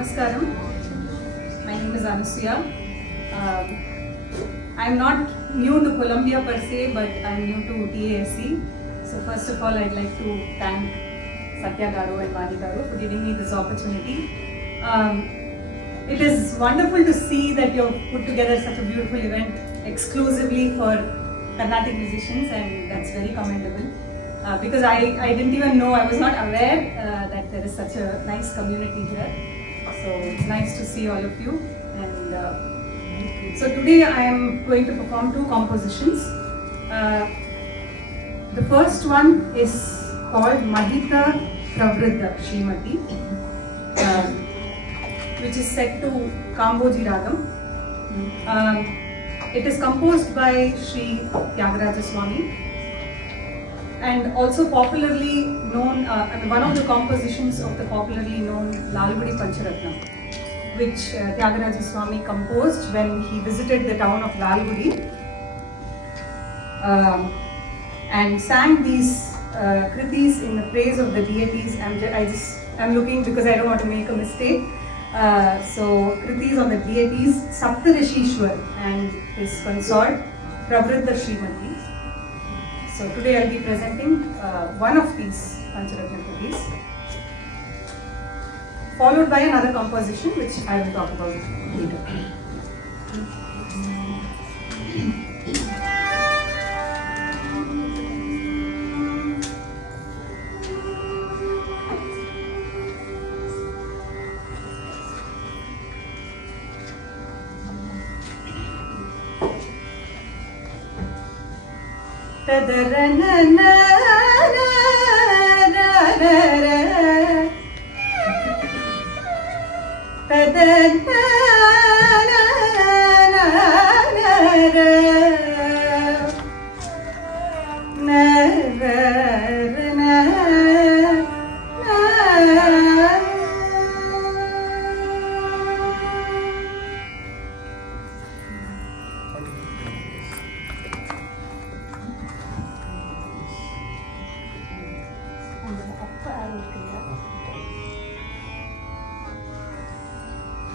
Namaskaram. My name is Anusuya. I'm not new to Columbia per se, but I'm new to TASC. So first of all, I'd like to thank Satya Garu and Vani Garu for giving me this opportunity. It is wonderful to see that you've put together such a beautiful event exclusively for Carnatic musicians, and that's very commendable. Because I didn't even know, I was not aware that there is such a nice community here. So it's nice to see all of you. And so today I am going to perform two compositions. The first one is called Mahita Pravriddha Srimati, which is set to Kamboji Ragam. It is composed by Sri Tyagaraja Swami, and also popularly known, one of the compositions of the popularly known Lalgudi Pancharatnam, which Tyagaraja Swami composed when he visited the town of Lalgudi and sang these kritis in the praise of the deities. I'm looking because I don't want to make a mistake. So kritis on the deities, Saptarishishwar and his consort Pravriddha Srimati. So today I'll be presenting one of these Pancharatna kritis, followed by another composition which I will talk about later.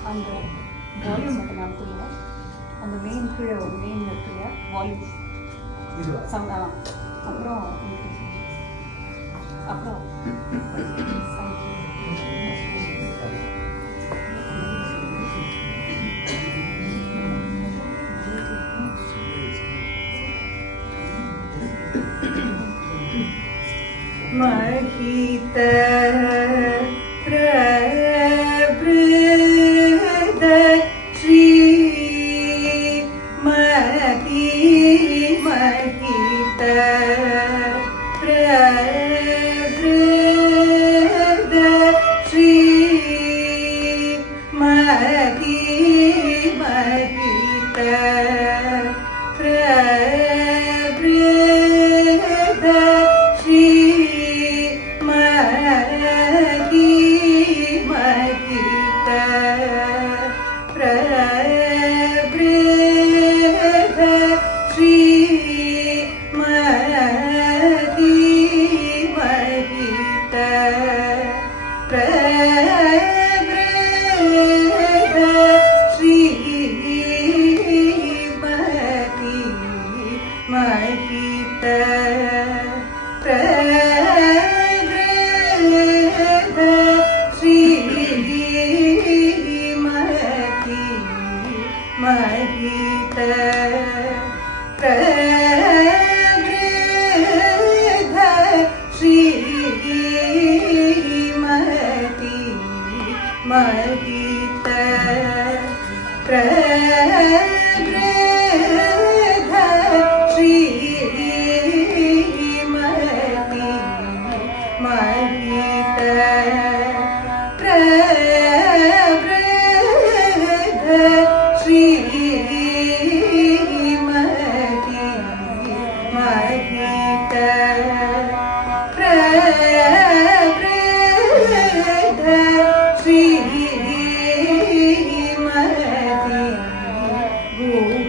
On the volume on the main volume some Mahita Go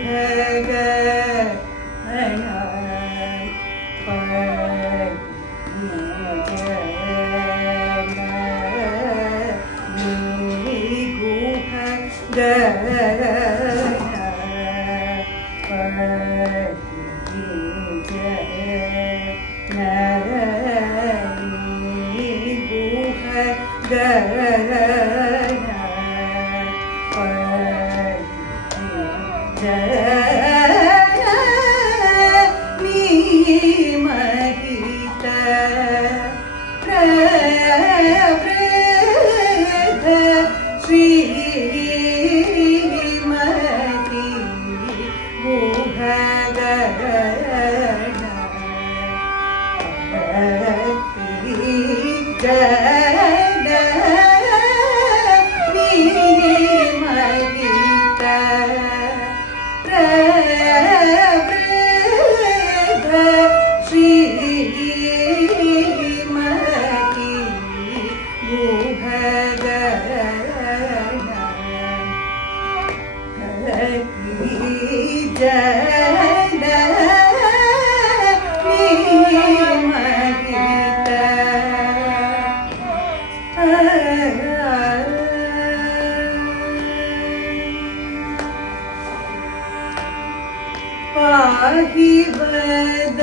पाहि वदनजित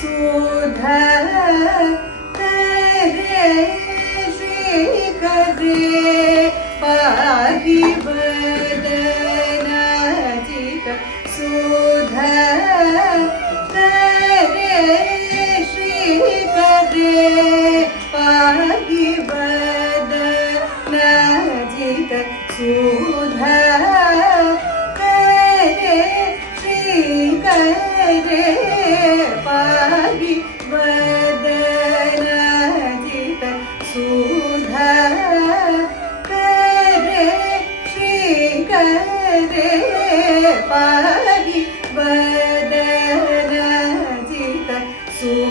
सुधा करे श्रीकरे पाहि वदनजित सुधा करे श्रीकरे पाहि वदनजित सुधा करे पाहि वदनजित सुधा करे श्रीकरे पाहि वदनजित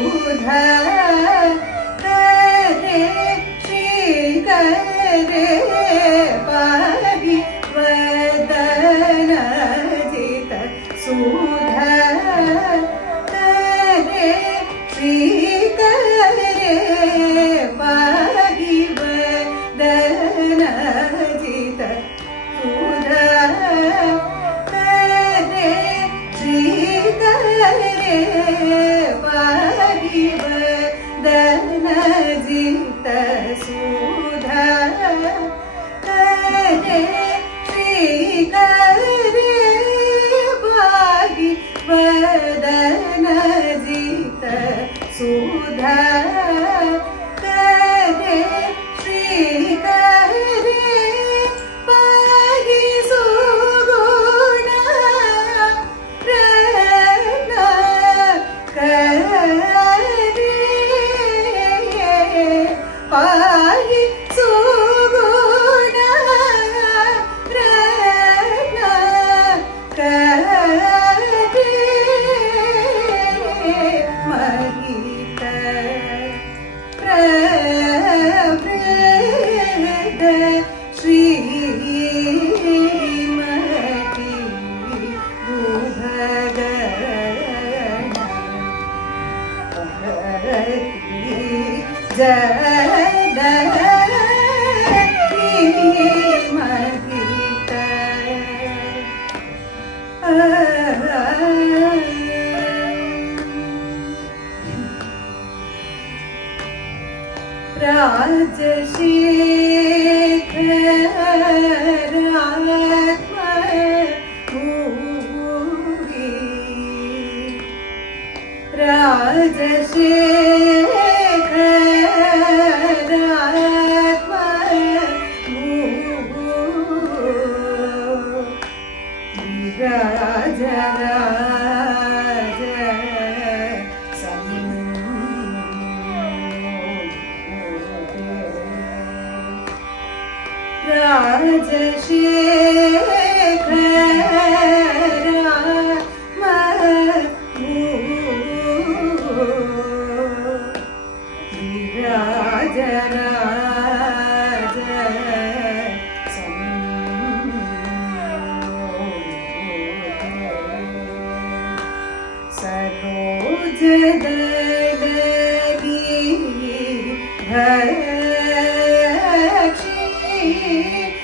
सुधा करे श्रीकरे पाहि वदनजित सुधा करे श्रीकरे पाहि वदनजित सुधा करे श्रीकरे पाहि वदनजित सुधा करे श्रीकरे वदनजित सुधा करे श्रीकरे पाहि सुगुण रत्न करे पाहि सुगुण रत्न करे महित प्रवृद्ध श्रीमती भुभगण जननी महित राजशेखरात्मभूरि राजशेखरात्मभूरि राज सरोजदलनी भक्षी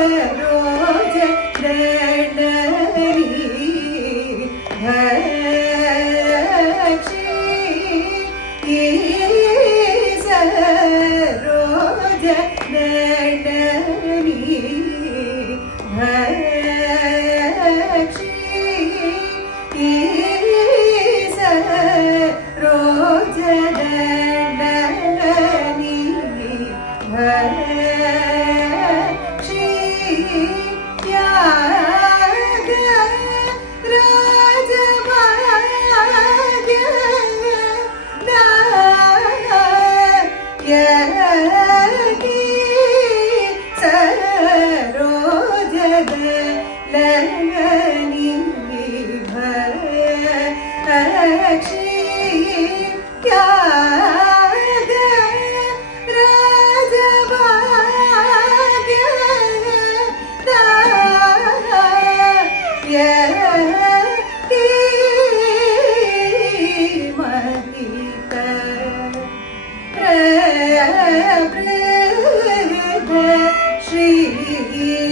सरोज दंडनी भक्षी सरोज दंडनी भक्षी सरोज दंडनी भक्षी त्याग राजभाग्य दायकी सरोज दंडनी भक्षी त्याग राजभाग्य दायकी महित प्रवृद्ध श्री